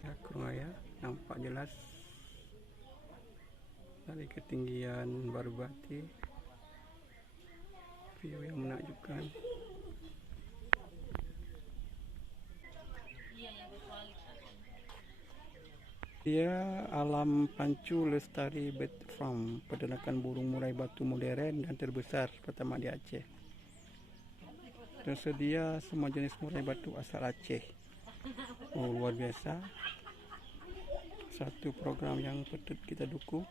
Ya, Krungaya nampak jelas dari ketinggian Barbati, view yang menakjubkan. Dia alam Pancu Lestari Bird Farm, peternakan burung murai batu modern dan terbesar pertama di Aceh. Tersedia semua jenis murai batu asal Aceh. Oh, luar biasa. Satu program yang patut kita dukung.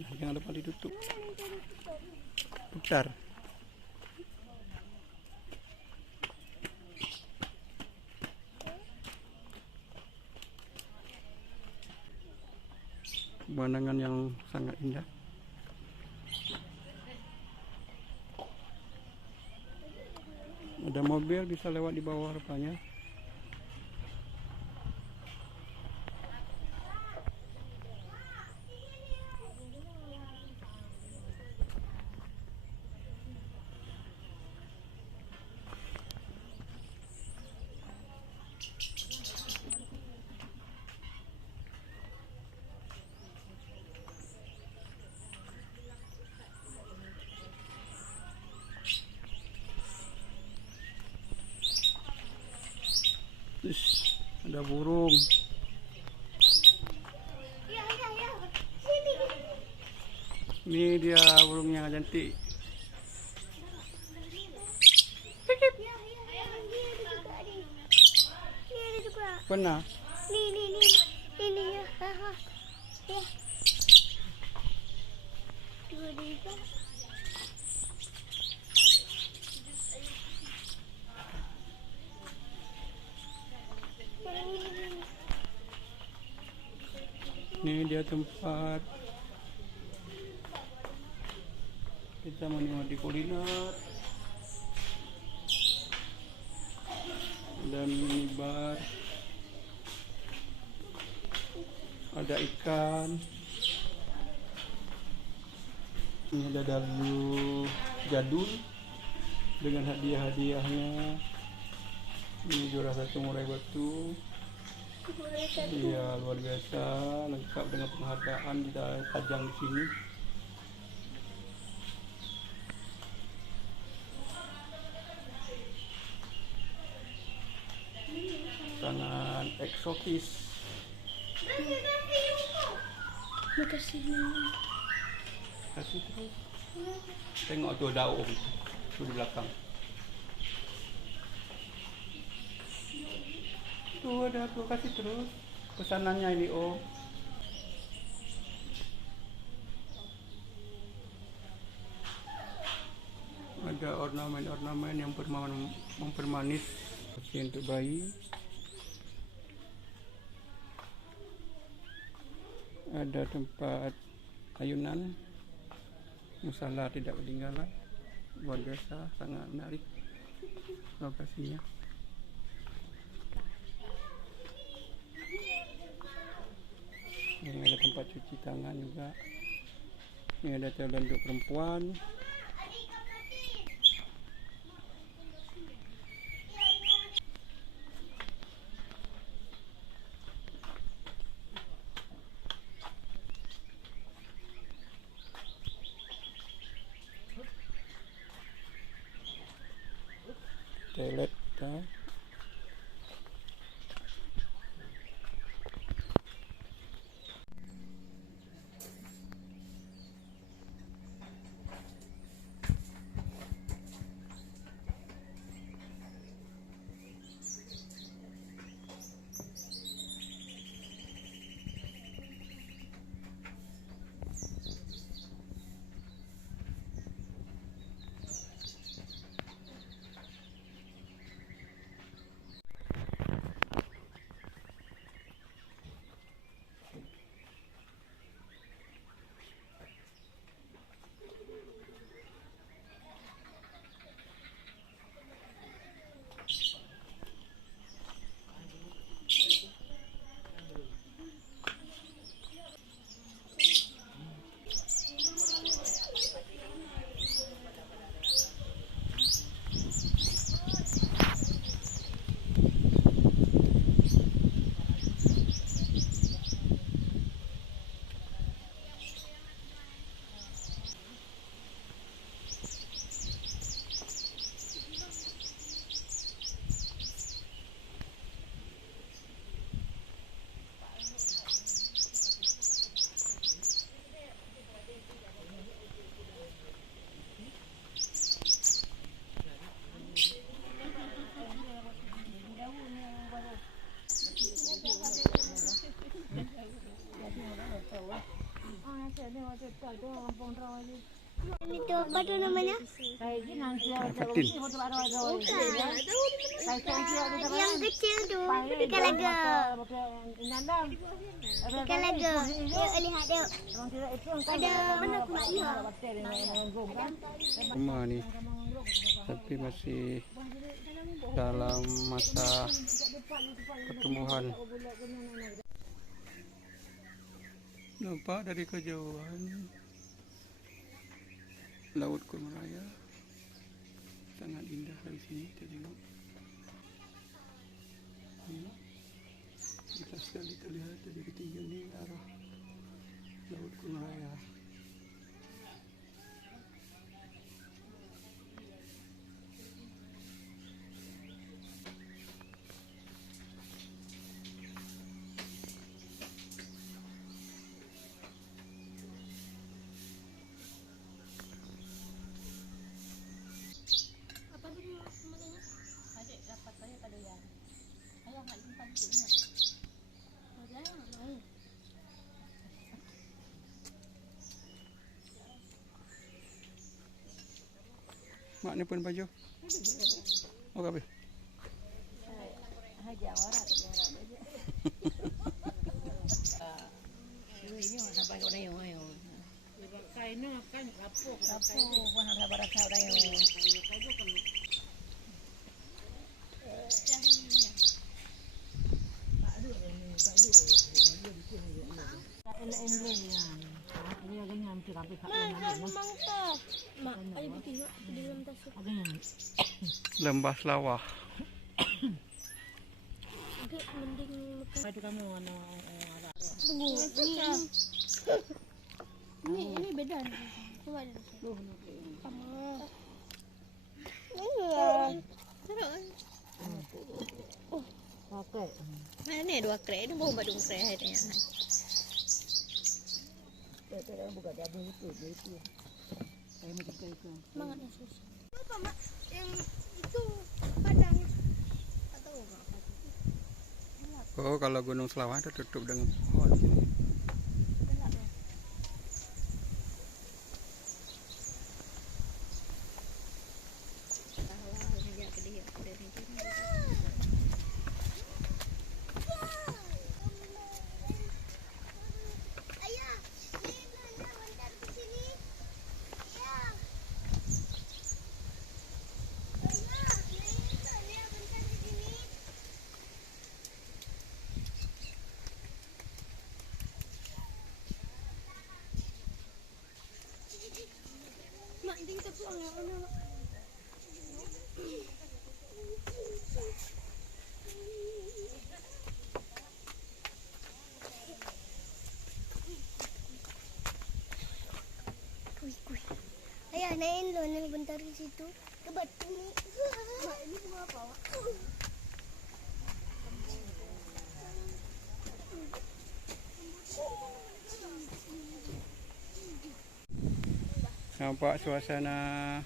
Nah, jangan lupa ditutup. Putar. Pemandangan yang sangat indah. Ada mobil bisa lewat di bawah rupanya. Ada burung. Ini dia burungnya cantik. Pernah? Ini ya. Ini dia tempat kita menikmati kuliner. Ada minibar, ada ikan. Ini ada dalu jadul dengan hadiah-hadiahnya. Ini juara satu murai batu. Iya, luar biasa, lengkap dengan penghargaan dipajang di sini. Sangat eksotis. Kasih terus. Tengok tu daun tu di belakang. Tu ada tu, kasih terus. Pesanannya ini ada ornamen-ornamen yang mempermanis untuk bayi. Ada tempat ayunan, musala tidak ketinggalan. Luar biasa, sangat menarik lokasinya. Ini ada tempat cuci tangan juga. Ini ada toilet untuk perempuan. Toilet kan. Itu apa tuh namanya? Yang kecil tuh, ikan laga. Ikan laga. Yuk lihat yuk. Ada mana aku nak lihat? Rumah nih, tapi masih dalam masa pertumbuhan. Nampak dari kejauhan Laut Kurma Raya, sangat indah dari sini. Kita tengok, bisa sekali terlihat dari ketinggian ini arah Laut Kurma Raya. Mak ni pun baju. Oh, kabeh. Mak, ada bukti mak di dalam tas. Lembah Selawah. Agak mending makan. Itu kamu Tunggu, ini beda nih. Coba deh. Sama. Oke. Mana dua krek ni bawa badung krek hari ni. Kita buka dia itu. Saya mau kita itu. Semangat Yesus. Apa mak? Yang itu padang. Atau apa? Oh, kalau Gunung Selawah itu tutup dengan pohon sini. Ayah, ini bentar ke sini. Ayah. Ayah, ini bentar ke sini. Mak, kita pulang ya, mana mak? Kuy. Ayah, naikin lo yang bentar di situ. Ke batu ni. Mak, ini semua apa, Mak? Nampak suasana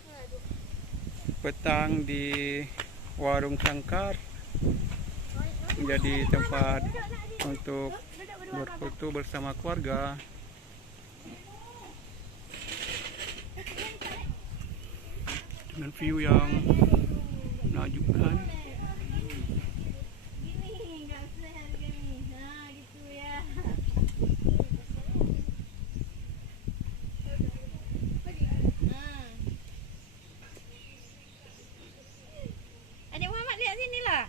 petang di Warung Sangkar, menjadi tempat untuk berfoto bersama keluarga. Dengan view yang menakjubkan. Gini, enggak usah harga ni. Ha, gitu ya. Adik Muhammad lihat sini lah.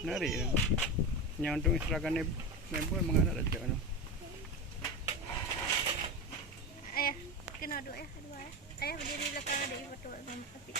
Menarik ya. Yang untuk istirahatkan member menganak dah cakap. Ayah, kena duduk ya, dua ya. Ayah berdiri belakang adik foto dengan Afiq.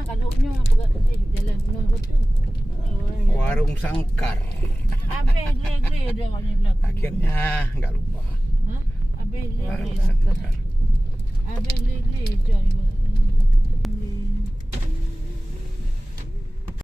kalau jalan Noh betul. Warung Sangkar. Habis grey-grey dia kat ni belakang. Akhirnya nggak lupa. Ha? Habis Warung grey-grey. Sangkar. Habis grey-grey je ni.